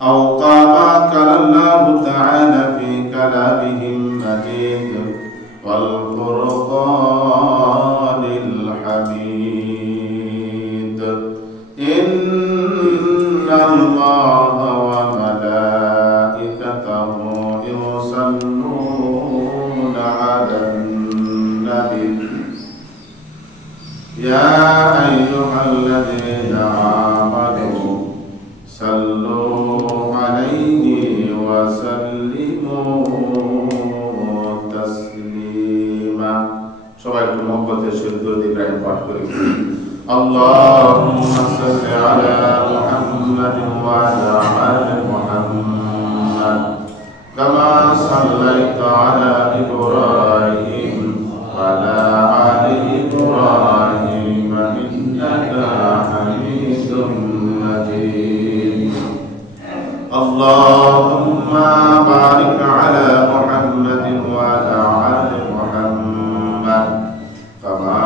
أو كما قال الله تعالى في كلامه المجيد والفرقان الحميد إن الله وملائكته يصلون على النبي يا أيها الذين آمنوا صلوا عليه وسلموا تسليما সবাই একটু মহব্বতের সাথে দরুদ ইব্রাহিম পাঠ করি اللهم صل على محمد وعلى آل محمد كما صليت على إبراهيم وعلى آل إبراهيم إنك حميد مجيد اللهم بارك على محمد وعلى آل محمد كما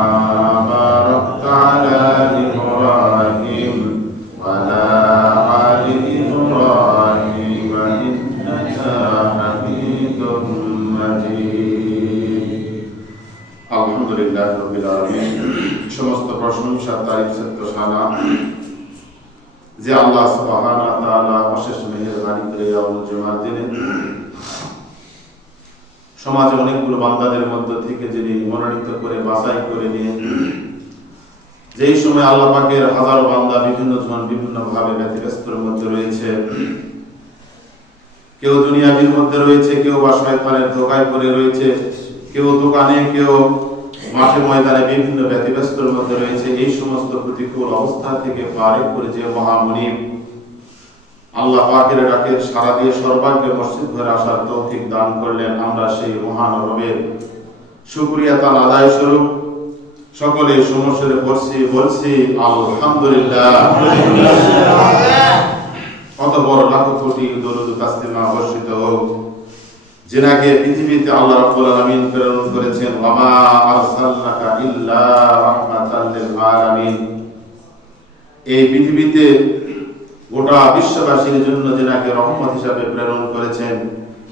باركت على إبراهيم وعلى آل إبراهيم إنك حميد مجيد الحمد لله رب العالمين সমস্ত প্রশংসা তারিফ সত্য শানা যে আল্লাহ সুবহানাহু ওয়া তাআলা অশেষ মেহেরবানি করে আল জুমার দিনে সমাজে অনেকগুলো বান্দাদের মধ্য থেকে যিনি মনোনীত করে বাছাই করে নিয়ে যেই সময় আল্লাহ পাকের হাজারো বান্দা বিভিন্ন জন বিভিন্ন ভাবে ব্যতিব্যস্তর মধ্যে রয়েছে, কেউ দুনিয়ার মধ্যে রয়েছে, কেউ বা শয়তানের ধোঁকায় পড়ে রয়েছে, কেউ দোকানে, কেউ মাঠে ময়দানে বিভিন্ন ব্যতিব্যস্তর মধ্যে রয়েছে। এই সমস্ত প্রতিকূল অবস্থা থেকে পারে করে যে মহামুনিব আল্লাহ পাকের ডাকে সাড়া দিয়ে সর্বাগ্রে মসজিদ ঘরে আসার তৌফিক দান করলেন, আমরা সেই মহান রবের শুকরিয়া তার আদায় স্বরূপ সকলে সমস্যারে বলছি আলহামদুলিল্লাহ। কত বড় লাখ কোটি দরুদ তাসলিমা বর্ষিত হোক যিনাকে পৃথিবীতে আল্লাহ রাব্বুল আলামিন প্রেরণ করেছেন, ওয়া আরসালনাকা ইল্লা রাহমাতাল লিল আলামিন। এই পৃথিবীতে গোটা বিশ্ববাসীর জন্য যিনাকে রহমত হিসাবে প্রেরণ করেছেন,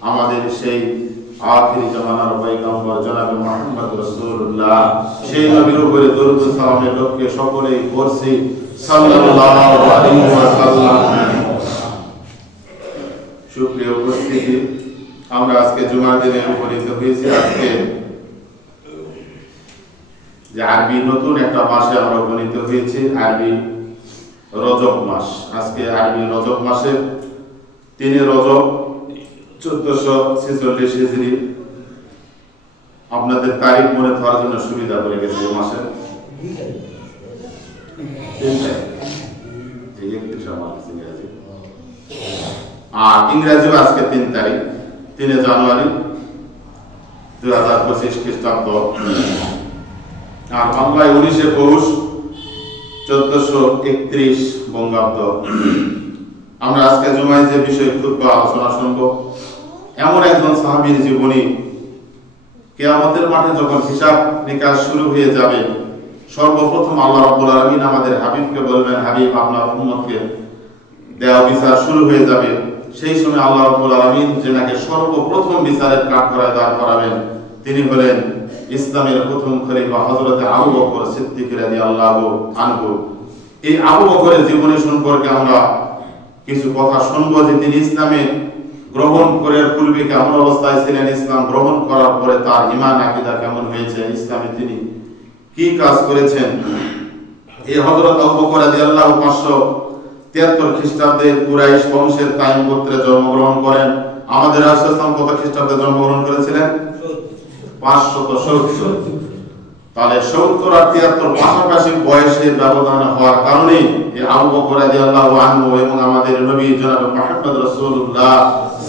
আমাদের সেই আখিরি জামানার পয়গম্বর জনাবে মুহাম্মদ রাসূলুল্লাহ, সেই নবীর উপরে দরুদ ও সালামের লক্ষ্যে সকলেই পড়ছি সাল্লাল্লাহু আলাইহি ওয়াসাল্লাম। সুপ্রিয় উপস্থিতি, আমরা আজকে জুমার দিনে উপনীত হয়েছি আজকে যে আরবি নতুন একটা মাসে আমরা উপনীত হয়েছি, আরবি রজব মাস। আজকে আরবি রজব মাসের 3 রজব 1446 হিজরি। আপনাদের তারিখ মনে থাকার জন্য সুবিধা করে গেছে এই মাসের আর ইংরেজি আজকে 3 তারিখ 3 জানুয়ারি 2025 খ্রিস্টাব্দ, আর বাংলায় 19 পৌষ 1431 বঙ্গাব্দ। আমরা আজকে জুমায় যে বিষয় খুতবা আলোচনা শুনব, এমন একজন সাহাবীর জীবনী, কিয়ামতের মাঠে যখন হিসাব নিকাশ শুরু হয়ে যাবে, সর্বপ্রথম আল্লাহ রাব্বুল আলামিন আমাদের হাবিবকে বলবেন, হাবিব আপনার উম্মতকে দেওয়া বিচার শুরু হয়ে যাবে। সেই সময় আল্লাহ রাব্বুল আলামিন যিনাকে সর্বপ্রথম বিচারের কাঠগড়ায় দাঁড় করাবেন, তিনি হলেন ইসলামের প্রথম খলিফা হযরত আবু বকর সিদ্দিক রাদিয়াল্লাহু আনহু। এই আবু বকরের জীবনী সম্পর্কে আমরা কিছু কথা শুনবো, যে তিনি ইসলামে গ্রহণ করার পূর্বে কেমন অবস্থায় ছিলেন, ইসলাম গ্রহণ করার পরে তার ঈমান আকীদা কেমন হয়েছে, ইসলামে তিনি কি কাজ করেছেন। এই হযরত আবু বকর রাদিয়াল্লাহু 573 খ্রিস্টাব্দে কুরাইশ বংশের তাইম গোত্রে জন্মগ্রহণ করেন। আমাদের রাসূল সাল্লাল্লাহু আলাইহি ওয়াসাল্লাম কত খ্রিস্টাব্দে জন্মগ্রহণ করেছিলেন? 570। তাহলে 70 আর 73 পাশাপাশি বয়সের ব্যবধান হওয়ার কারণে এই আবু বকর রাদিয়াল্লাহু আনহু এবং আমাদের নবী জনাব মুহাম্মদ রাসূলুল্লাহ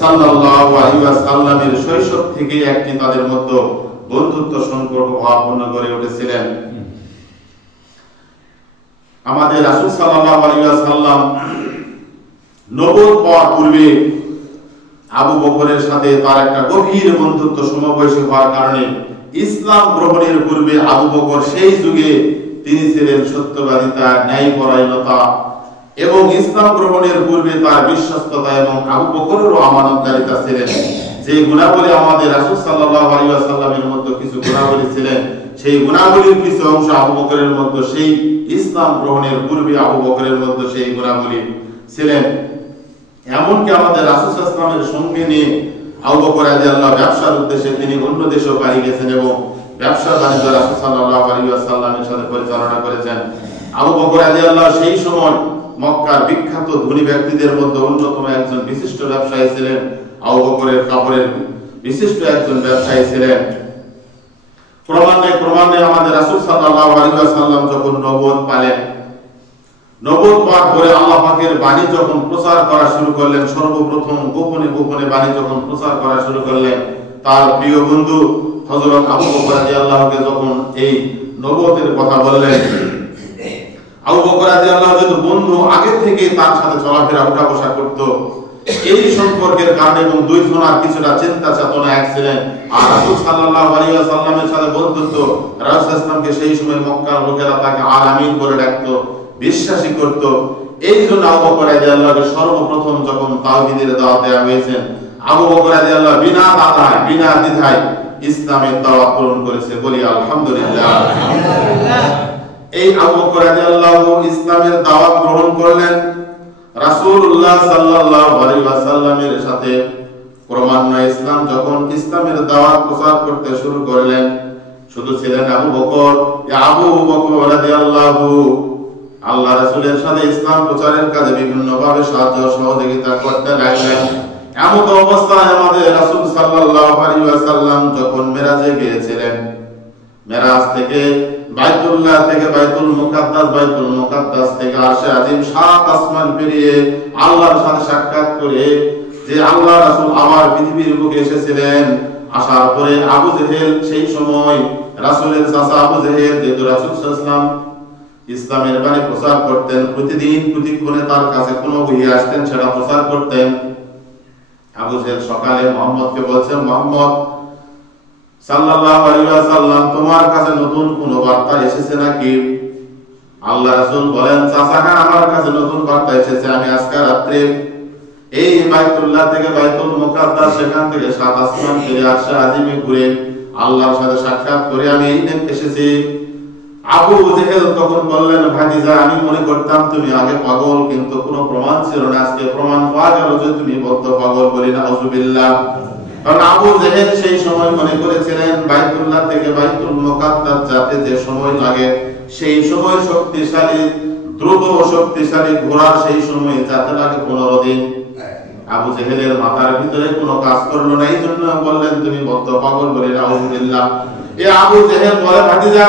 সাল্লাল্লাহু আলাইহি ওয়াসাল্লামের শৈশব থেকে একটি তাদের মধ্যে বন্ধুত্ব সম্পর্ক ভাবপূর্ণ গড়ে উঠেছিলেন। আমাদের রাসূল সাল্লাল্লাহু আলাইহি ওয়াসাল্লাম নবুয়ত পাওয়ার পূর্বে আবু বকরের সাথে তার একটা গভীর বন্ধুত্ব সমবয়সী হওয়ার কারণে ইসলাম গ্রহণের পূর্বে আবু বকর সেই যুগে তিনি ছিলেন সত্যবাদিতা, ন্যায়পরায়ণতা এবং ইসলাম গ্রহণের পূর্বে তার বিশ্বস্ততা এবং আবু বকরেরও আমানতদারিতা ছিলেন। যে গুণাবলী আমাদের রাসূল সাল্লাল্লাহু আলাইহি ওয়াসাল্লামের মধ্যে কিছু গুণাবলী ছিলেন, সেই গুণাবলীর কিছু অংশ আবু বকরের মধ্যে, সেই ইসলাম গ্রহণের পূর্বে আবু বকরের মধ্যে সেই গুণাবলী ছিলেন। এমনকি আমাদের রাসূল সাল্লাল্লাহু আলাইহি ওয়াসাল্লামের সঙ্গে নিয়ে আবু বকর রাদিয়াল্লাহু ব্যবসার উদ্দেশ্যে তিনি অন্য দেশেও পাড়ি গেছেন এবং ব্যবসা বাণিজ্য রাসূল সাল্লাল্লাহু আলাইহি ওয়াসাল্লামের সাথে পরিচালনা করেছেন। আবু বকর রাদিয়াল্লাহু সেই সময় মক্কার বিখ্যাত ধনী ব্যক্তিদের মধ্যে অন্যতম একজন বিশিষ্ট ব্যবসায়ী ছিলেন। আবু বকরের কাপড়ের বিশিষ্ট একজন ব্যবসায়ী ছিলেন। ক্রমান্বয়ে আমাদের রাসূল সাল্লাল্লাহু আলাইহি ওয়াসাল্লাম যখন নবুয়ত পেলেন, নবুয়ত পাওয়ার পরে আল্লাহ পাকের বাণী যখন প্রচার করা শুরু করলেন, সর্বপ্রথম গোপনে গোপনে বাণী যখন প্রচার করা শুরু করলেন, তার প্রিয় বন্ধু হযরত আবু বকর রাদিয়াল্লাহুকে যখন এই নবুয়তের কথা বললেন, আবু বকর রাদিয়াল্লাহু যেহেতু বন্ধু, আগে থেকে তার সাথে চলাফেরা উঠা বসা করত, এই সম্পর্কের কারণে এবং দুইজনের কিছুটা চিন্তা চেতনা এক ছিলেন। আর রাসূল সাল্লাল্লাহু আলাইহি ওয়াসাল্লামের সাথে বন্ধুত্ব, রাসূল ইসলামকে সেই সময় মক্কার লোকেরা তাকে আল আমিন বলে ডাকতো, বিশ্বাসী করত। এই জন্য আবু বকর রাদিয়াল্লাহুকে সর্বপ্রথম যখন তাওহীদের দাওয়াত দেওয়া হয়েছে, আবু বকর রাদিয়াল্লাহু বিনা দ্বিধায় ইসলামের দাওয়াত পূরণ করেছে। বলি আলহামদুলিল্লাহ। এই আবু বকর রাদিয়াল্লাহু ইসলামের দাওয়াত গ্রহণ করলেন। রাসূলুল্লাহ সাল্লাল্লাহু আলাইহি ওয়াসাল্লামের সাথে ক্রমান্বয়ে ইসলামের দাওয়াত প্রচার করতে শুরু করলেন। শুধু ছিলেন আবু বকর, আবু বকর রাদিয়াল্লাহু আল্লাহ রাসূলের সাথে ইসলাম প্রচারের কাজে বিভিন্নভাবে সাহায্য সহযোগিতা করতে লাগলেন। এমন অবস্থায় আমাদের রাসূল সাল্লাল্লাহু আলাইহি ওয়াসাল্লাম যখন মেরাজে গিয়েছিলেন, মেরাজ থেকে বাইতুল্লাহ থেকে বাইতুল মুকাদ্দাস থেকে আরশে আজিম 7 আসমান পেরিয়ে আল্লাহর সাথে সাক্ষাৎ করে যে আল্লাহ রাসূল আবার পৃথিবীর বুকে এসেছিলেন, আসার পরে আবু জেহেল, সেই সময় রাসূলের চাচা আবু জেহেল, যেহেতু রাসূল সাল্লাল্লাহু আলাইহি ওয়াসাল্লাম ইসলামের বাণী প্রচার করতেন, প্রতিদিন প্রতিক্ষণে তার কাছে কোনো বই আসতেন, সেটা প্রচার করতেন। আবু জেহেল সকালে মুহাম্মদকে বলছেন, মুহাম্মদ সাল্লাল্লাহু আলাইহি ওয়াসাল্লাম, তোমার কাছে নতুন কোনো বার্তা এসেছে নাকি? আল্লাহ রাসূল বলেন, চাচা হ্যাঁ, আমার কাছে নতুন বার্তা এসেছে। আমি আজকে রাতে এই বাইতুল্লাহ থেকে বাইতুল মুকাদ্দাস, সেখান থেকে 7 আসমান পেরিয়ে আরশে আজিমে ঘুরে আল্লাহর সাথে সাক্ষাৎ করে আমি এই দিন এসেছি। আবু জেহেল তখন বললেন, ভাতিজা, আমি মনে করতাম তুমি আগে পাগল, কিন্তু কোনো প্রমাণ ছিল না, আজকে প্রমাণ পাওয়া গেল যে তুমি বদ্ধ পাগল। বলি নাউযুবিল্লাহ। কারণ আবু জেহেল সেই সময় মনে করেছিলেন বাইতুল্লাহ থেকে বাইতুল মুকাদ্দাস যেতে যে সময় লাগে, সেই সময় দ্রুত শক্তিশালী ঘোড়ার সেই সময় যেতে লাগে 15 দিন। আবু জেহেলের মাথার ভিতরে কোনো কাজ করলো না, এই জন্য বললেন তুমি বদ্ধ পাগল। বলি নাউযুবিল্লাহ। এই আবু জেহেল বলে, ভাতিজা,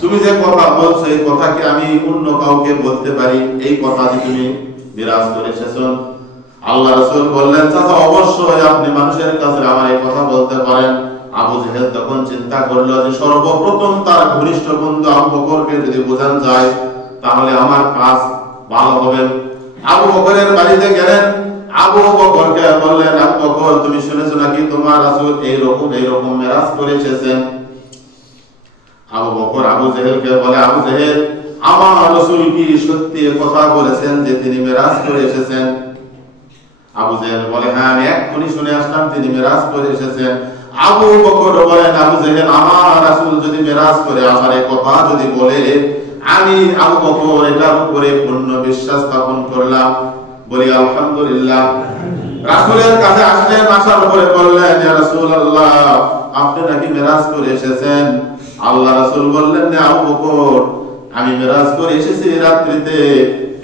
তুমি যে কথা বলছো এই কথা কি আমি অন্য কাউকে বলতে পারি? এই কথা যে তুমি বিরাজ করে এসেছো। আল্লাহ রাসূল বললেন, চাচা, অবশ্যই আপনি মানুষের কাছে আমার এই কথা বলতে পারেন। আবু জেহেল তখন চিন্তা করলো যে সর্বপ্রথম তার ঘনিষ্ঠ বন্ধু আবু বকরকে যদি বোঝান যায় তাহলে আমার কাজ ভালো হবে। আবু বকরের বাড়িতে গেলেন, আবু বকরকে বললেন, আবু বকর, তুমি শুনেছো নাকি তোমার রাসূল এইরকম মেরাজ করে এসেছেন? আবু বকর আবু জেহেলকে বলে, আবু জেহেল, আমার রাসূল কি সত্যি কথা বলেছেন যে তিনি মেরাজ করে এসেছেন? আবু জেহেল বলে, হ্যাঁ, আমি এক্ষুনি শুনে আসলাম তিনি মেরাজ করে এসেছেন। আবু বকর বলেন, আবু জেহেল, আমার রাসূল যদি মেরাজ করে আমার এই কথা যদি বলে, আমি আবু বকর এটার উপরে পূর্ণ বিশ্বাস স্থাপন করলাম। বলি আলহামদুলিল্লাহ। রাসূলের কাছে আসলেন, আসার পরে বললেন, ইয়া রাসূলুল্লাহ, আপনি নাকি মেরাজ করে এসেছেন? আল্লাহ রাসূল বললেন, আবু বকর, আমি মেরাজ করে এসেছি রাত্রিতে,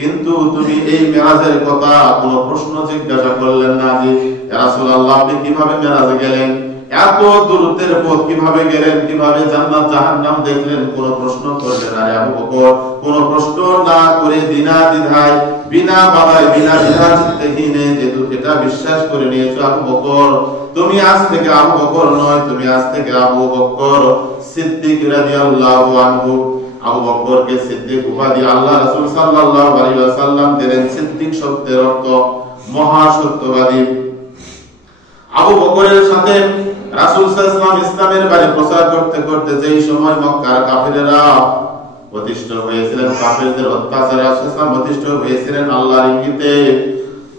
কিন্তু তুমি এই মেরাজের কথা কোনো প্রশ্ন জিজ্ঞাসা করলেন না যে ইয়া রাসূলুল্লাহ, আপনি কিভাবে মেরাজে গেলেন, এত দূরত্বের পথ কিভাবে গেলেন, কিভাবে জান্নাত জাহান্নাম দেখলেন, কোনো প্রশ্ন করলেন না। আবু বকর কোনো প্রশ্ন না করে বিনা দ্বিধায়, বিনা বাধায়, বিনা দ্বিধাচিত্তহীনে যেহেতু এটা বিশ্বাস করে নিয়েছো, আবু বকর, তুমি আজ থেকে আবু বকর নয়, তুমি আজ থেকে আবু বকর সিদ্দিক রাদিয়াল্লাহু আনহু। আবু বকরকে সিদ্দিক উপাধি আল্লাহ রাসূল সাল্লাল্লাহু আলাইহি ওয়াসাল্লাম দিলেন। সিদ্দিক শব্দের অর্থ মহাসত্যবাদী। আবু বকরের সাথে রাসূল সাল্লাল্লাহু আলাইহি ওয়াসাল্লাম ইসলামের বাণী প্রচার করতে করতে যেই সময় মক্কার কাফিরেরা প্রতিষ্ঠিত হয়েছিলেন কাফেরদের অত্যাচারে, প্রতিষ্ঠিত হয়েছিলেন আল্লাহর ইঙ্গিতে।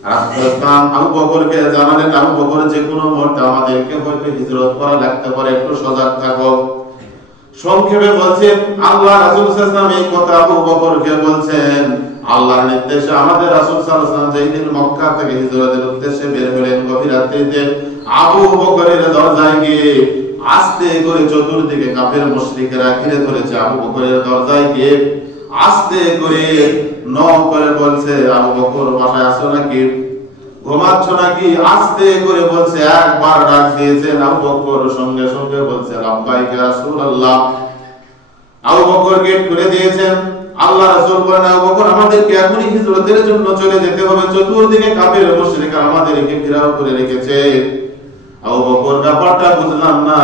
রাসূলুল্লাহ আবু বকরকে জানালেন, আবু বকর যে কোনো মুহূর্তে আমাদেরকে হয়তো হিজরত করা লাগতে পারে, একটু সজাগ থাকো। সংক্ষেপে বলছেন আল্লাহ রাসূল সাল্লাল্লাহু আলাইহি ওয়াসাল্লাম এই কথা আবু বকরকে বলছেন আল্লাহর নির্দেশে। আমাদের রাসূল সাল্লাল্লাহু আলাইহি ওয়াসাল্লাম যেই দিন মক্কা থেকে হিজরতের উদ্দেশ্যে বের হলেন গভীর রাত্রিতে, আবু বকরের দরজায় গিয়ে আস্তে করে চতুর্দিকে কাফের মুশরিকরা ঘিরে ধরেছে। আবু বকরের দরজায় গিয়ে আস্তে করে নক করে বলছে, আবু বকর বাসায় আছো নাকি, ঘুমাচ্ছ নাকি? আস্তে করে বলছে, একবার ডাক দিয়েছেন। আবু বকর সঙ্গে সঙ্গে বলছে লাব্বাইক ইয়া রাসূলুল্লাহ। আবু বকর গেট খুলে দিয়েছেন। আল্লাহ রাসূল বলেন, আবু বকর আমাদেরকে এখনই হিজরতের জন্য চলে যেতে হবে, চতুর্দিকে কাফের মুশরিকরা আমাদেরকে ঘেরাও করে রেখেছে। আবু বকর ব্যাপারটা বুঝলাম না,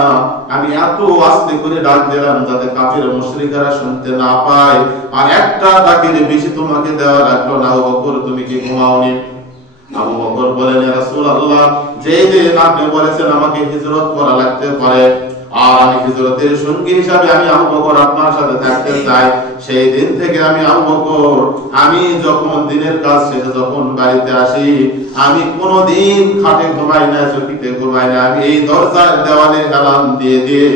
আমি এত আস্তে করে ডাক দিলাম যাতে কাফের মুশরিকরা শুনতে না পায়, আর একটা ডাকের বেশি তোমাকে দেওয়া লাগলো না। আবু বকর তুমি কি ঘুমাওনি? আবু বকর বলেন, ইয়া রাসূলুল্লাহ যেই দিন আপনি বলেছেন আমাকে হিজরত করা লাগতে পারে, আর আমি হিজরতের সঙ্গী হিসাবে আমি আবু বকর আপনার সাথে থাকতে চাই, সেই দিন থেকে আমি আবু বকর, আমি যখন দিনের কাজ শেষে যখন বাড়িতে আসি, আমি কোনোদিন খাটে ঘুমাই না, চকিতে ঘুমাই না, আমি এই দরজার দেওয়ালে হেলান দিয়ে দিয়ে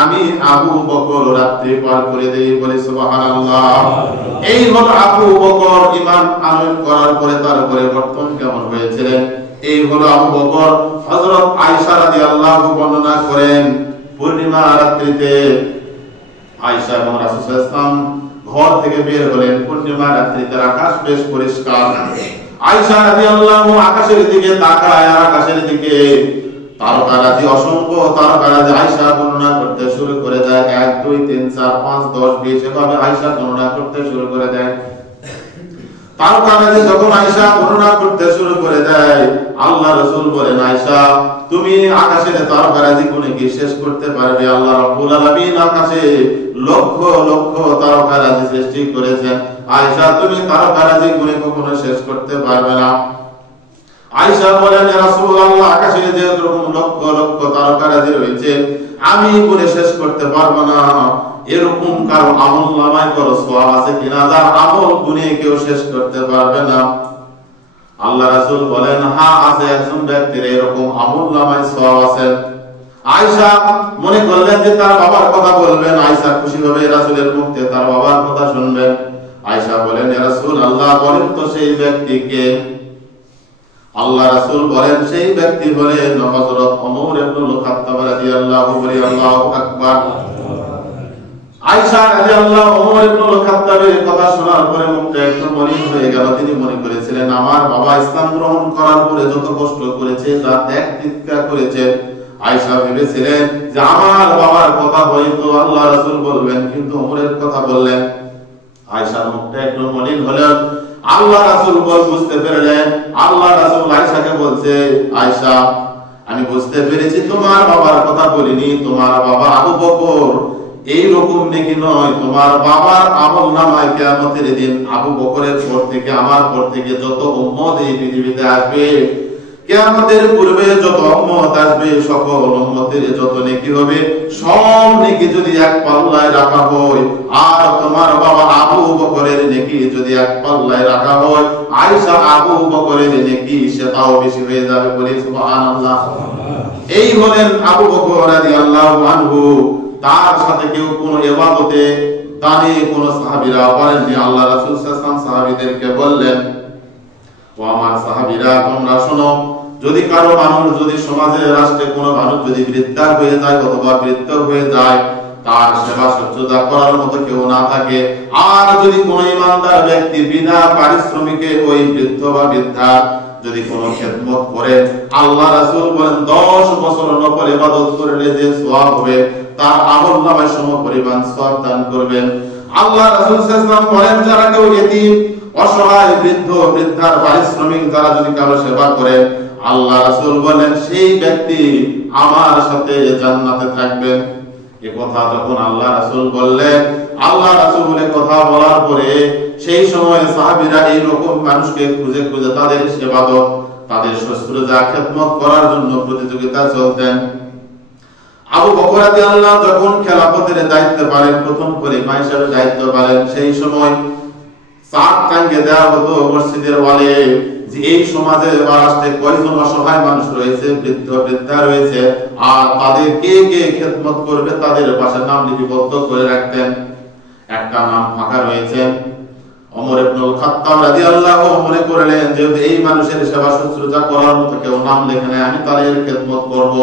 আমি আবু বকর রাত্রি পার করে দেই। বলি সুবহানাল্লাহ। এই হলো আবু বকর ঈমান আনয়ন করার পরে তার পরিবর্তন কেমন হয়েছিলেন। এই হলো আবু বকর। হযরত আয়েশা রাদিয়াল্লাহু বর্ণনা করেন, পূর্ণিমা রাত্রিতে আয়েশা এবং রাসূল সাল্লাল্লাহু আলাইহি ওয়াসাল্লাম ঘর থেকে বের হলেন। পূর্ণিমা রাত্রিতে আকাশ বেশ পরিষ্কার। আয়েশা রাদিয়াল্লাহু আকাশের দিকে তাকায়, আর আকাশের দিকে তারকারাজি, অসংখ্য তারকারাজি। আয়েশা গণনা করতে শুরু করে দেয়, 1 2 3 4 5 10 20 এভাবে আয়েশা গণনা করতে শুরু করে দেয়। তারকারাজি যখন আয়েশা গণনা করতে শুরু করে দেয়, আল্লাহ রাসূল বলেন, আয়েশা তুমি আকাশের তারকারাজি গুণে কি শেষ করতে পারবে? আল্লাহ রাব্বুল আলামিন আকাশে লক্ষ লক্ষ তারকারাজি সৃষ্টি করেছেন, আয়েশা তুমি তারকারাজি গুণে কখনো শেষ করতে পারবে না। আয়েশা বলেন, ইয়া রাসূলুল্লাহ আকাশে যে এরকম লক্ষ লক্ষ তারকারাজি রয়েছে আমি গুণে শেষ করতে পারবো না। এরকম কারো আমলনামায় কোনো সওয়াব আছে কিনা যার আমল গুণে কেউ শেষ করতে পারবে না? আল্লাহ রাসূল বলেন, হ্যাঁ আছে, একজন ব্যক্তির এরকম আমলনামায় সওয়াব আছে। আয়েশা মনে করলেন যে তার বাবার কথা বলবেন। আয়েশা খুশি হবে রাসূলের মুখ থেকে তার বাবার কথা শুনবেন। আয়েশা বলেন, ইয়া রাসূলুল্লাহ বলেন তো সেই ব্যক্তিকে। আল্লাহ রাসূল বলেন, সেই ব্যক্তি হলেন হযরত ওমর ইবনুল খাত্তাব রাদিয়াল্লাহু আকবার। আয়েশা রাদিয়াল্লাহু ওমর ইবনুল খাত্তাবের কথা শোনার পরে মুখটা একটু মলিন হয়ে গেল। তিনি মনে করেছিলেন আমার বাবা ইসলাম গ্রহণ করার পরে যত কষ্ট করেছে, যা ত্যাগ তিতিক্ষা করেছে, আয়েশা ভেবেছিলেন যে আমার বাবার কথা হয়তো আল্লাহ রাসূল বলবেন, কিন্তু ওমরের কথা বললেন। আয়েশার মুখটা একটু মলিন হলো। আল্লাহ রাসূল বুঝতে পারলেন। আল্লাহ রাসূল আয়েশাকে বলছে, আয়েশা আমি বুঝতে পেরেছি তোমার বাবার কথা বলিনি, তোমার বাবা আবু বকর এই রকম নেকি নয়, তোমার বাবার আমলনামায় কিয়ামতের দিন আবু বকরের পর থেকে আমার পর থেকে যত উম্মত এই পৃথিবীতে আসবে, কিয়ামতের পূর্বে যত উম্মত আসবে, সকল উম্মতের যত নেকি হবে সব নেকি যদি এক পাল্লায় রাখা হয়, আর তোমার বাবা আবু বকরের নেকি যদি এক পাল্লায় রাখা হয়, আয়েশা আবু বকরের নেকি সেটাও বেশি হয়ে যাবে। বলি সুবহানাল্লাহ। এই হলেন আবু বকর রাদিয়াল্লাহু আনহু। তার সাথে কেউ কোনো ইবাদতে দানে কোনো সাহাবীরা করেননি। আল্লাহ রাসূল সাল্লাল্লাহু আলাইহি ওয়াসাল্লাম সাহাবীদেরকে বললেন, ও আমার সাহাবীরা তোমরা শোনো, যদি কারো মানুষ, যদি সমাজে রাষ্ট্রে কোনো মানুষ যদি বৃদ্ধা হয়ে যায় অথবা বৃদ্ধ হয়ে যায়, তার সেবা শুশ্রূষা করার মতো কেউ না থাকে, আর যদি কোনো ইমানদার ব্যক্তি বিনা পারিশ্রমিকে ওই বৃদ্ধ বা বৃদ্ধা যদি কোনো খেদমত করে, আল্লাহ রাসূল বলেন 10 বছর নফল ইবাদত করলে যে সওয়াব হবে তার আমলনামায় সমপরিমাণ সওয়াব দান করবেন। আল্লাহ রাসূল সাল্লাল্লাহু আলাইহি ওয়াসাল্লাম বলেন, যারা কেউ ইতিম, অসহায়, বৃদ্ধ, বৃদ্ধার পারিশ্রমিক যারা যদি কারো সেবা করে, আল্লাহ রাসূল বলেন সেই ব্যক্তি আমার সাথে জান্নাতে থাকবেন। এই কথা যখন আল্লাহ রাসূল বললেন, আল্লাহ রাসূলের কথা বলার পরে সেই সময় সাহাবীরা এই রকম মানুষকে খুঁজে খুঁজে তাদের ইবাদত, তাদের শুশ্রূষা, খেদমত করার জন্য প্রতিযোগিতা চলতেন। আবু বকর রাদিয়াল্লাহু যখন খেলাফতের দায়িত্ব পালেন, প্রথম খলিফা হিসেবে দায়িত্ব পালেন, সেই সময় সাত টাঙ্গে দেওয়া হতো মসজিদের ওয়ালে যে এই সমাজে বা রাষ্ট্রে কয়জন অসহায় মানুষ রয়েছে, বৃদ্ধ বৃদ্ধা রয়েছে, আর তাদের কে কে খেদমত করবে তাদের পাশে নাম লিপিবদ্ধ করে রাখতেন। একটা নাম ফাঁকা রয়েছে। ওমর ইবনুল খাত্তাব রাদিয়াল্লাহু মনে করলেন যে এই মানুষের সেবা শুশ্রূষা করার মতো কেউ নাম লেখে নাই, আমি তাদের খেদমত করব।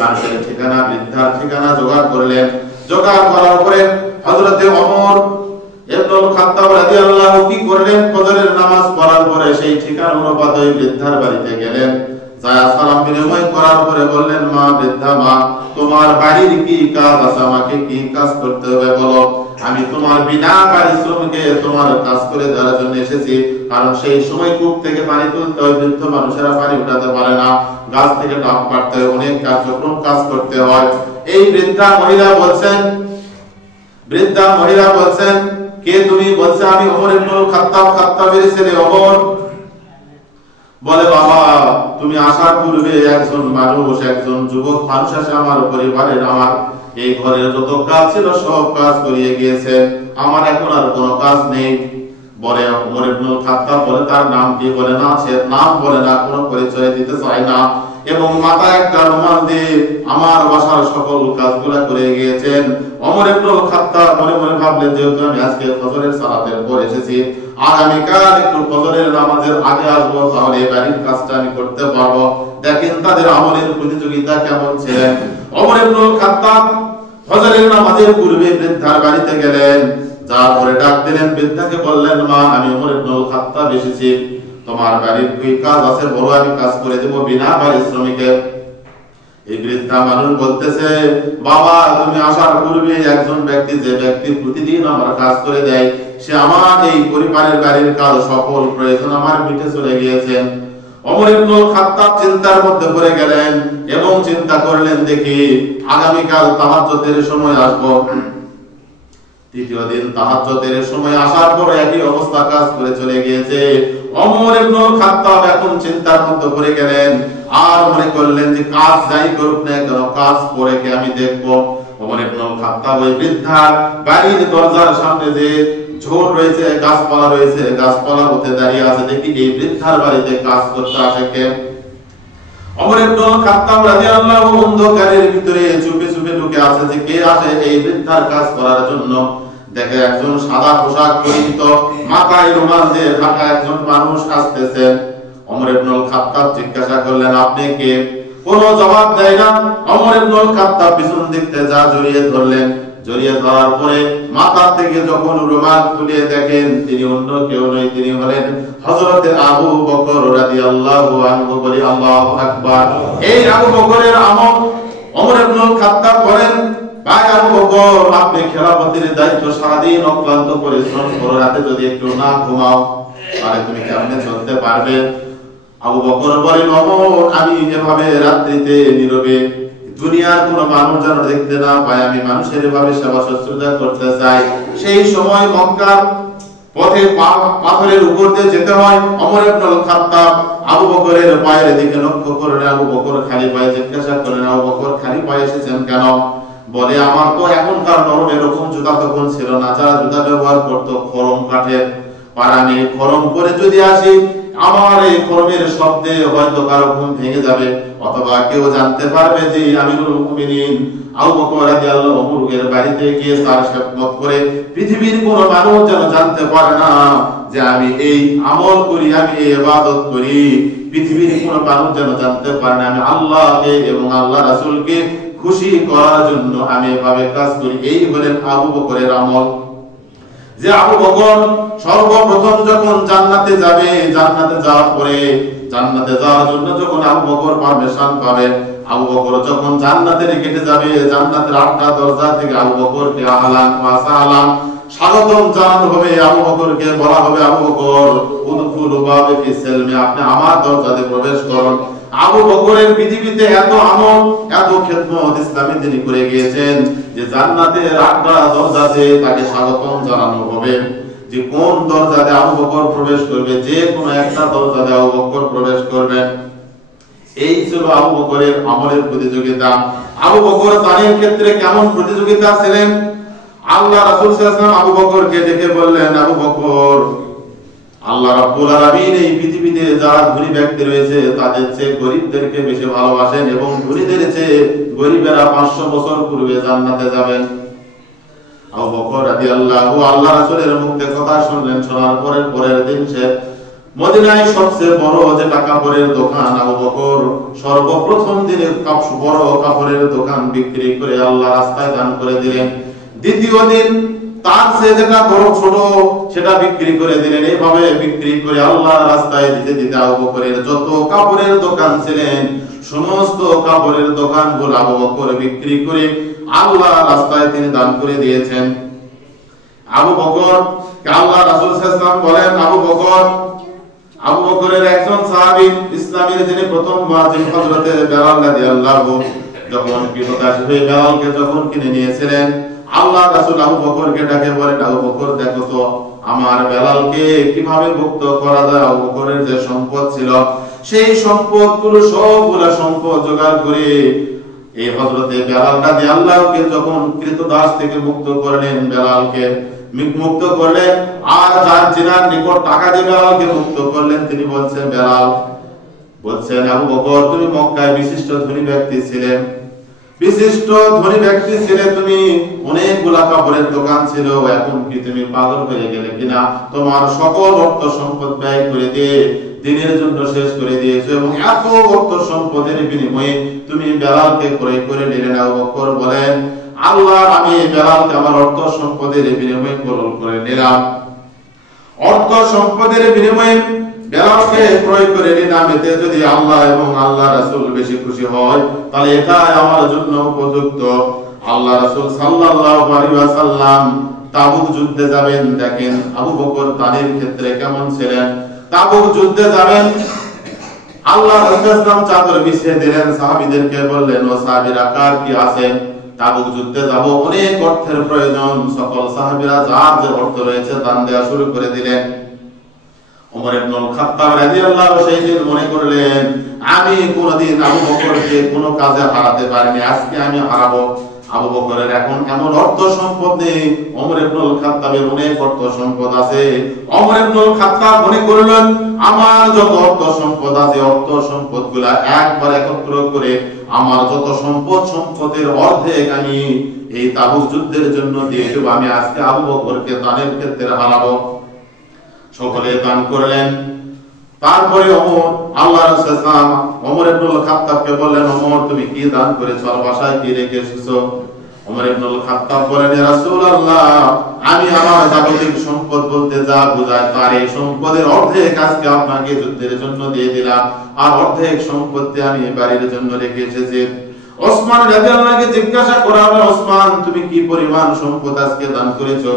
মানুষের ঠিকানা, বৃদ্ধার ঠিকানা জোগাড় করলেন। জোগাড় করার পরে হযরতে ওমর ইবনুল খাত্তাব রাদিয়াল্লাহু কি করলেন, ফজরের নামাজ পড়ার পরে সেই ঠিকানা অনুপাতে বৃদ্ধার বাড়িতে গেলেন। যায় সালাম বিনিময় করার পরে বললেন, মা, বৃদ্ধা মা, তোমার বাড়ির কি কাজ আছে, আমাকে কি কাজ করতে হবে বলো, আমি তোমার বিনা পারিশ্রমিকে তোমার কাজ করে দেওয়ার জন্য এসেছি। কারণ সেই সময় কূপ থেকে পানি তুলতে হয়, বৃদ্ধ মানুষেরা পানি উঠাতে পারে না, গাছ থেকে ডাব কাটতে হয়, অনেক কার্যক্রম কাজ করতে হয়। এই বৃদ্ধা মহিলা বলছেন কে তুমি? বলছে আমি ওমর ইবনুল খাত্তাব, খাত্তাবের ছেলে ওমর। বলে, বাবা, তুমি আসার পূর্বে একজন যুবক মানুষ আসে আমার পরিবারের, আমার এই ঘরের যত কাজ ছিল সব কাজ করিয়ে গিয়েছে, আমার এখন আর কোনো কাজ নেই। বলে ওমর ইবনুল খাত্তাব বলে, তার নাম কি? বলে না, সে নাম বলে না, কোনো পরিচয় দিতে চায় না, এবং মাথায় একটা রুমাল দিয়ে আমার বাসার সকল কাজগুলো করে গিয়েছেন। ওমর ইবনুল খাত্তাব মনে মনে ভাবলেন, যেহেতু আমি আজকে ফজরের সালাতের পর এসেছি, আগামীকাল একটু ফজরের নামাজের আগে আসবো, তাহলে এই বাড়ির কাজটা আমি করতে পারবো। দেখেন তাদের আমলের প্রতিযোগিতা কেমন ছিলেন। ওমর ইবনুল খাত্তাব ফজরের নামাজের পূর্বে বৃদ্ধার বাড়িতে গেলেন, যার পরে ডাক দিলেন, বৃদ্ধাকে বললেন, মা, আমি ওমর ইবনুল খাত্তাব এসেছি, তোমার বাড়ির কি কাজ আছে বলো, আমি কাজ করে দেব বিনা পারিশ্রমিকে। এই বৃদ্ধা মানুষ বলতেছে, বাবা, তুমি আসার পূর্বে একজন ব্যক্তি, যে ব্যক্তি প্রতিদিন আমার কাজ করে দেয়, সে আমার এই পরিবারের বাড়ির কাজ সকল প্রয়োজন আমার মিটে চলে গিয়েছেন। ওমর ইবনুল খাত্তাব চিন্তার মধ্যে পড়ে গেলেন এবং চিন্তা করলেন, দেখি আগামীকাল তাহাজ্জুদের সময় আসবো। তৃতীয় দিন তাহাজ্জুদের সময় আসার পর একই অবস্থা, কাজ করে চলে গিয়েছে। ওমর ইবনুল খাত্তাব এখন চিন্তার মধ্যে পড়ে গেলেন, আর মনে করলেন যে কাজ যাই করুক না কেন, কাজ করে কে আমি দেখবো। ওমর ইবনুল খাত্তাব ওই বৃদ্ধার বাড়ির দরজার সামনে যে ঝোড় রয়েছে, গাছপালা রয়েছে, গাছপালার মধ্যে দাঁড়িয়ে আছে, দেখি এই বৃদ্ধার বাড়িতে কাজ করতে আসে কে। ওমর ইবনুল খাত্তাব রাদিয়াল্লাহু অন্ধকারের ভিতরে চুপে চুপে ঢুকে আছে, যে কে আসে এই বৃদ্ধার কাজ করার জন্য। দেখে একজন সাদা পোশাক পরিহিত, মাথায় রুমাল দিয়ে ঢাকা একজন মানুষ আসতেছেন। ওমর ইবনুল খাত্তাব জিজ্ঞাসা করলেন, আপনি কে? কোনো জবাব দেয় না। ওমর ইবনুল খাত্তাব পিছন দিক থেকে যা জড়িয়ে ধরলেন। জড়িয়ে ধরার পরে মাথা থেকে যখন রুমাল খুলে দেখেন, তিনি অন্য কেউ নয়, তিনি হলেন হযরতে আবু বকর রাদিয়াল্লাহু আনহু। বলি আল্লাহু আকবার। এই আবু বকরের আমল ওমর ইবনুল খাত্তাব বলেন, ভাই আবু বকর, আপনি খেলাফতের দায়িত্ব সারাদিন অক্লান্ত পরিশ্রম করে, রাতে যদি একটু না ঘুমাও তাহলে তুমি কেমনে চলতে পারবে? আবু বকর বলেন, ওমর, আমি এভাবে রাত্রিতে নীরবে দুনিয়ার কোন মানুষ যেন দেখতে না পায়, আমি মানুষের এভাবে সেবা শুশ্রূষা করতে চাই। সেই সময় মক্কার পথে পাথরের উপর দিয়ে যেতে হয়। ওমর ইবনুল খাত্তাব আবু বকরের পায়ের দিকে লক্ষ্য করলেন। আবু বকর খালি পায়ে। জিজ্ঞাসা করলেন, আবু বকর, খালি পায়ে এসেছেন কেন? বলে, আমার তো এখনকার নরম এরকম জুতা তখন ছিল না, যারা জুতা ব্যবহার করতো খরম কাঠের, আর আমি খরম করে যদি আসি, আমার এই খরমের শব্দে হয়তো কারো ঘুম ভেঙে যাবে, অথবা কেউ জানতে পারবে যে আমিরুল মুমিনিন আবু বকর রাদিয়াল্লাহু আনহু এর বাড়িতে গিয়ে তার খেদমত করে, পৃথিবীর কোনো মানুষ যেন জানতে পারে না যে আমি এই আমল করি, আমি এই ইবাদত করি। পৃথিবীর কোনো মানুষ যেন জানতে পারে না আমি আল্লাহকে এবং আল্লাহ রাসূলকে খুশি করার জন্য আমি এভাবে কাজ করি। এই হলেন আবু বকরের আমল। যে আবু বকর সর্বপ্রথম যখন জান্নাতে যাবে, জান্নাতে যাওয়ার পরে, জান্নাতে যাওয়ার জন্য যখন আবু বকর পারমিশন পাবে, আবু বকর যখন জান্নাতের গেটে যাবে, জান্নাতের 8টা দরজা থেকে আবু বকরকে আহলান ওয়া সাহলান স্বাগতম জানানো হবে। আবু বকরকে বলা হবে, আবু বকর, উদখুলু বাবা ফি সালমি, আপনি আমার দরজাতে প্রবেশ করুন। আবু বকরের পৃথিবীতে এত আমল, এত খেদমত ইসলামে তিনি করে গিয়েছেন যে জান্নাতের 8টা দরজাতে তাকে স্বাগতম জানানো হবে। যে কোন দরজাতে আবু বকর প্রবেশ করবে, যে কোনো একটা দরজাতে আবু বকর প্রবেশ করবেন। এই ছিল আবু বকরের আমলের প্রতিযোগিতা। আবু বকর দানের ক্ষেত্রে কেমন প্রতিযোগিতা ছিলেন? আল্লাহ রাসূল সাল্লাল্লাহু আলাইহি ওয়াসাল্লাম আবু বকরকে ডেকে বললেন, আবু বকর, আল্লাহ রাব্বুল আলামিন এই পৃথিবীতে যারা ধনী ব্যক্তি রয়েছে তাদের চেয়ে গরিবদেরকে বেশি ভালোবাসেন এবং ধনীদের চেয়ে গরিবেরা 500 বছর পূর্বে জান্নাতে যাবেন। আবু বকর রাদিয়াল্লাহু আল্লাহ রাসূলের মুখ থেকে কথা শুনলেন। শোনার পরের দিন সে মদিনায় সবচেয়ে বড় যেটা কাপড়ের দোকান, আবু বকর সর্বপ্রথম দিনে বড় কাপড়ের দোকান বিক্রি করে আল্লাহ রাস্তায় দান করে দিলেন। দ্বিতীয় দিন তার সে যেটা বড় ছোট সেটা বিক্রি করে দিলেন। এইভাবে বিক্রি করে আল্লাহ রাস্তায় দিতে দিতে আবু বকরের যত কাপড়ের দোকান ছিলেন সমস্ত কাপড়ের দোকানগুলো আবু বকর বিক্রি করে আল্লাহ রাস্তায় তিনি দান করে দিয়েছেন। আবু বকর আল্লাহ রাসূল সাল্লাল্লাহু আলাইহি ওয়াসাল্লাম বলেন, আবু বকরের একজন সাহাবী ইসলামের যিনি প্রথম মুয়াজ্জিন হযরতে বেলাল রাদিয়াল্লাহু যখন বিপদাসী হয়ে বেলালকে যখন কিনে নিয়েছিলেন, আল্লাহ রাসূল আবু বকরকে ডাকে বলেন, আবু বকর দেখো তো আমার বেলালকে কিভাবে মুক্ত করা যায়। আবু বকরের যে সম্পদ ছিল সেই সম্পদগুলো সবগুলা সম্পদ জোগাড় করে এই হযরতে বেলাল রাদিয়াল্লাহুকে যখন কৃতদাস থেকে মুক্ত করলেন, বেলালকে মুক্ত করলেন আর যার জিনার নিকট টাকা দিয়ে বেলালকে মুক্ত করলেন, তিনি বলছেন, বেলাল বলছেন, আবু বকর তুমি মক্কায় বিশিষ্ট ধনী ব্যক্তি ছিলে, তুমি অনেকগুলা কাপড়ের দোকান ছিল, এখন কি তুমি পাগল হয়ে গেলে কিনা? তোমার সকল অর্থ সম্পদ ব্যয় করে দিয়ে দিনের জন্য শেষ করে দিয়েছো এবং এত অর্থ সম্পদের বিনিময়ে তুমি বেলালকে ক্রয় করে নিলেন। আবু বকর বলেন, আল্লাহ আমি বেলালকে আমার অর্থ সম্পদের বিনিময়ে ক্রয় করে নিলাম, অর্থ সম্পদের বিনিময়ে বেলালকে ক্রয় করে নিলাম। এতে যদি আল্লাহ এবং আল্লাহ রাসূল বেশি খুশি হয় তাহলে এটাই আমার জন্য উপযুক্ত। আল্লাহ রাসূল সাল্লাল্লাহু আলাইহি ওয়াসাল্লাম তাবুক যুদ্ধে যাবেন। দেখেন আবু বকর দানের ক্ষেত্রে কেমন ছিলেন। তাবুক যুদ্ধে যাবেন, আল্লাহ রাসূল চাদর বিছিয়ে দিলেন, সাহাবীদেরকে বললেন, ও সাহাবীরা কার কি আছে? তাবুক যুদ্ধে যাব, অনেক অর্থের প্রয়োজন। সকল সাহাবীরা যার যে অর্থ রয়েছে দান দেওয়া শুরু করে দিলেন। ওমর ইবনুল খাত্তাব রাদিয়াল্লাহু সেই দিন মনে করলেন, আমি কোনদিন আবু বকরকে কোনো কাজে হারাতে পারিনি, আজকে আমি হারাবো। আবু বকরের এখন এমন অর্থ সম্পদ নেই, ওমর ইবনুল খাত্তাবের অনেক অর্থ সম্পদ আছে। ওমর ইবনুল খাত্তাব মনে করলেন, আমার যত অর্থ সম্পদ আছে অর্থ সম্পদগুলা একবার একত্র করে আমার যত সম্পদের অর্ধেক আমি এই তাবুক যুদ্ধের জন্য দিয়ে দেব। আমি আজকে আবু বকরকে দানের ক্ষেত্রে হারাবো। সকলে দান করলেন। তারপরে আল্লাহ রাসূল ওমর ইবনুল খাত্তাবকে বললেন, ওমর তুমি কি দান করেছো আর বাসায় কি রেখে এসেছো? ওমর ইবনুল খাত্তাব বলেন, ইয়া রাসূলুল্লাহ আমি আমার জাগতিক সম্পদ বলতে যা বোঝায় তার এই সম্পদের অর্ধেক আজকে আপনাকে যুদ্ধের জন্য দিয়ে দিলাম, আর অর্ধেক সম্পত্তি আমি বাড়ির জন্য রেখে এসেছি। ওসমান রাদিয়াল্লাহু জিজ্ঞাসা করা হলো, ওসমান তুমি কি পরিমাণ সম্পদ আজকে দান করেছো?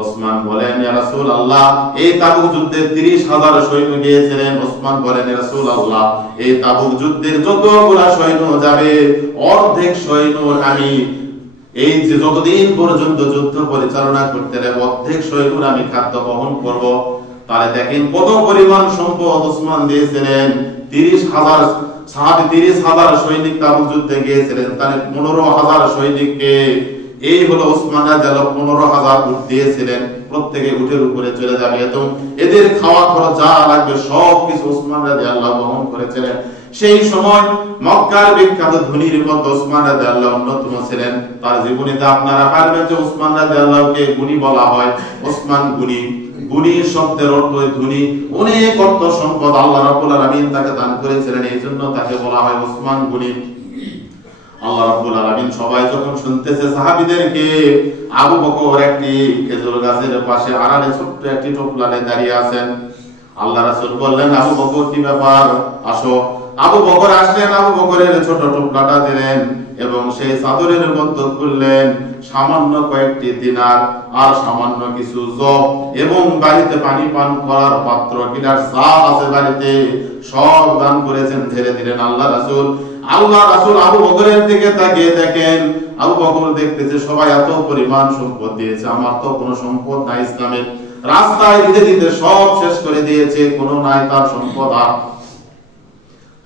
ওসমান বলেন, ইয়া রাসূলুল্লাহ এই তাবুক যুদ্ধে 30,000 সৈন্য গিয়েছিলেন। ওসমান বলেন, ইয়া রাসূলুল্লাহ এই তাবুক যুদ্ধের যতগুলা সৈন্য যাবে অর্ধেক সৈন্য আমি এই যে যতদিন পর্যন্ত যুদ্ধ পরিচালনা করতে হবে অর্ধেক সৈন্য আমি খাদ্য বহন করব। তাহলে দেখেন কত পরিমাণ সম্পদ ওসমান দিয়েছিলেন। 30,000 সাহাবী 30,000 সৈনিক তাবুক যুদ্ধে গিয়েছিলেন, তাহলে 15,000 সৈনিককে এই হলো ওসমান রাদিয়াল্লাহু 15,000 উট দিয়েছিলেন, প্রত্যেকে উটের উপরে চলে যাবে এবং এদের খাওয়া খরচ যা লাগবে সব কিছু ওসমান রাদিয়াল্লাহু বহন করেছিলেন। সেই সময় মক্কার বিখ্যাত ধনীর মধ্যে ওসমান রাদিয়াল্লাহু অন্যতম ছিলেন। তার জীবনীতে আপনারা পারবেন যে ওসমান রাদিয়াল্লাহুকে গুণী বলা হয়। ওসমান গুণী, গুণী শব্দের অর্থ ধনী। অনেক অর্থ সম্পদ আল্লাহ রাব্বুল আলামিন তাকে দান করেছিলেন, এইজন্য তাকে বলা হয় ওসমান গুণী। আল্লাহ রাব্বুল আলামিন সবাই যখন শুনতেছে সাহাবীদেরকে, আবু বকর একটি খেজুর গাছের পাশে আড়ালে ছোট্ট একটি টোপলাতে দাঁড়িয়ে আছেন। আল্লাহ রাসূল বললেন, আবু বকর কি ব্যাপার, আসো। আবু বকর আসলেন, আবু বকরের ছোট টোপলাটা দিলেন এবং সেই চাদরের মধ্যে খুললেন সামান্য কয়েকটি দিনার আর সামান্য কিছু জব এবং বাড়িতে পানি পান করার পাত্র গিলাস যা আছে বাড়িতে সব দান করেছেন, ঢেলে দিলেন আল্লাহ রাসূল। আল্লাহ রাসূল আবু বকরের দিকে তাকিয়ে দেখেন, আবু বকর দেখতেছে সবাই এত পরিমাণ সম্পদ দিয়েছে, আমার তো কোনো সম্পদ নাই। ইসলামের রাস্তায় দিতে দিতে সব শেষ করে দিয়েছে, কোনো নাই তার সম্পদ।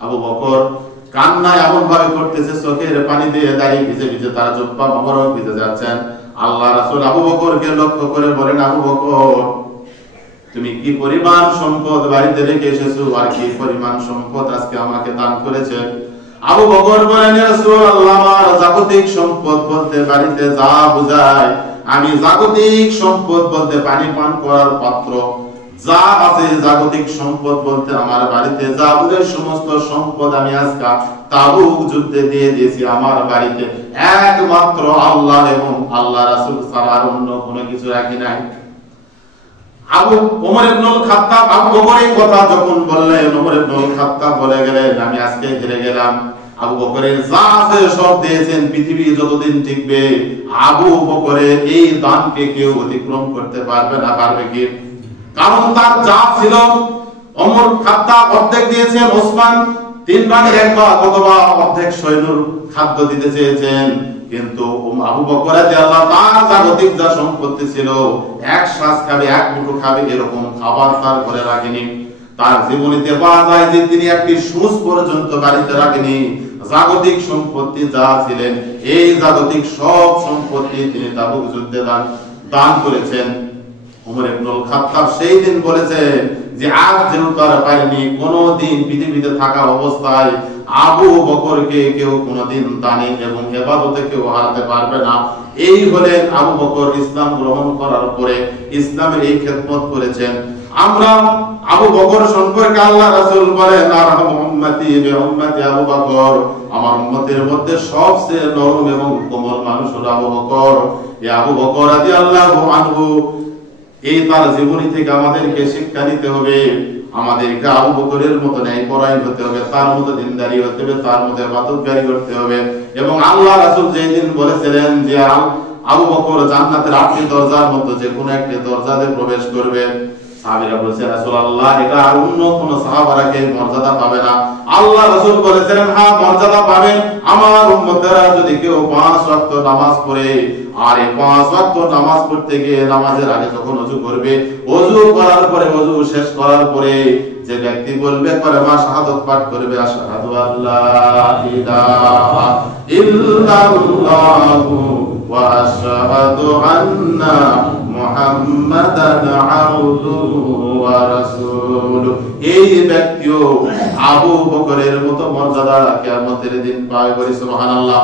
আবু বকর কান্নায় এমন ভাবে করতেছে, চোখের পানি দিয়ে দাঁড়িয়ে ভিজে ভিজে তার জুব্বা মোবারক ভিজে যাচ্ছেন। আল্লাহ রাসূল আবু বকরকে লক্ষ্য করে বলেন, আবু বকর তুমি কি পরিমাণ সম্পদ বাড়িতে রেখে এসেছো, আর কি পরিমাণ সম্পদ আজকে আমাকে দান করেছে? আবু বকর বলেন, ইয়া রাসূলুল্লাহ, আমার জাগতিক সম্পদ বলতে বাড়িতে যা বোঝায়, আমি জাগতিক সম্পদ বলতে পানি পান করার পাত্র যা আছে, জাগতিক সম্পদ বলতে আমার বাড়িতে যা বোঝায় সমস্ত সম্পদ আমি আজকে তাবুক যুদ্ধে দিয়ে দিয়েছি। আমার বাড়িতে একমাত্র আল্লাহ এবং আল্লাহ রাসূল ছাড়া আর অন্য কোনো কিছু রাখি নাই। আবু ওমর ইবনুল খাত্তাব আবু বকরের কথা যখন বললেন, ওমর ইবনুল খাত্তাব বলে গেলেন, আমি আজকে হেরে গেলাম। আবু বকরের যা আছে সব দিয়েছেন, পৃথিবী যতদিন টিকবে আবু বকরের এই দানকে কেউ অতিক্রম করতে পারবে না। পারবে কি? কারণ তার যা ছিল ওমর খাত্তাব অর্ধেক দিয়েছেন, ওসমান 3 ভাগের 1 ভাগ অথবা অর্ধেক সৈন্যর খাদ্য দিতে চেয়েছেন, কিন্তু আবু বকর রাদিয়াল্লাহু তাআলা জাগতিক যা সম্পত্তি ছিল, এক শ্বাস খাবে, এক মুঠো খাবে, এরকম খাবার তার ঘরে রাখেনি। তার জীবনীতে পাওয়া যায় যে তিনি একটি সুচ পর্যন্ত বাড়িতে রাখেনি। জাগতিক সম্পত্তি যা ছিলেন, এই জাগতিক সব সম্পত্তি তিনি তাবুক যুদ্ধে দান করেছেন। ওমর ইবনুল খাত্তাব সেই দিন বলেছেন যে আজ যেহেতু তারা পারেনি, কোনদিন পৃথিবীতে থাকা অবস্থায় আবু বকরকে কেউ কোনদিন দানে এবং ইবাদতে কেউ হারাতে পারবে না। এই হলেন আবু বকর, ইসলাম গ্রহণ করার পরে ইসলামের এই খেদমত করেছেন। আমরা আবু বকর সম্পর্কে আল্লাহ রাসূল বলেন, আরহাম উম্মতি বিউম্মতি আবু বকর, আমার উম্মতের মধ্যে সবচেয়ে নরম এবং কোমল মানুষ হলো আবু বকর। এই আবু বকর রাদিয়াল্লাহু আনহু, এই তার জীবনী থেকে আমাদেরকে শিক্ষা নিতে হবে। আমাদেরকে আবু বকরের মতো ন্যায়পরায়ণ হতে হবে, তার মতো দিনদারি হতে হবে, তার মতো ইবাদতকারী করতে হবে। এবং আল্লাহ রাসূল যেই দিন বলেছিলেন যে আবু বকর জান্নাতের 8টি দরজার মধ্যে যে কোনো একটি দরজাতে প্রবেশ করবে, সাহাবীরা বলছে, রাসূলুল্লাহ এটা আর অন্য কোন সাহাবারা কি মর্যাদা পাবে না? আল্লাহ রাসূল বলেছিলেন, হ্যাঁ মর্যাদা পাবেন। আমার উম্মতেরা যদি কেউ 5 ওয়াক্ত নামাজ পড়ে, আর এই 5 ওয়াক্ত নামাজ পড়তে গিয়ে নামাজের আগে যখন ওযু করবে, ওযু করার পরে, ওযু শেষ করার পরে যে ব্যক্তি বলবে কলেমা শাহাদাত পাঠ করবে, আশহাদু আল্লা ইলাহা ইল্লাল্লাহু ওয়া আশহাদু আন্না মুহাম্মাদান আবদুহু ওয়া রাসূলুহু, এই ব্যক্তিও আবু বকরের মতো মর্যাদা কিয়ামতের দিন পাবে। বলি সুবহানাল্লাহ।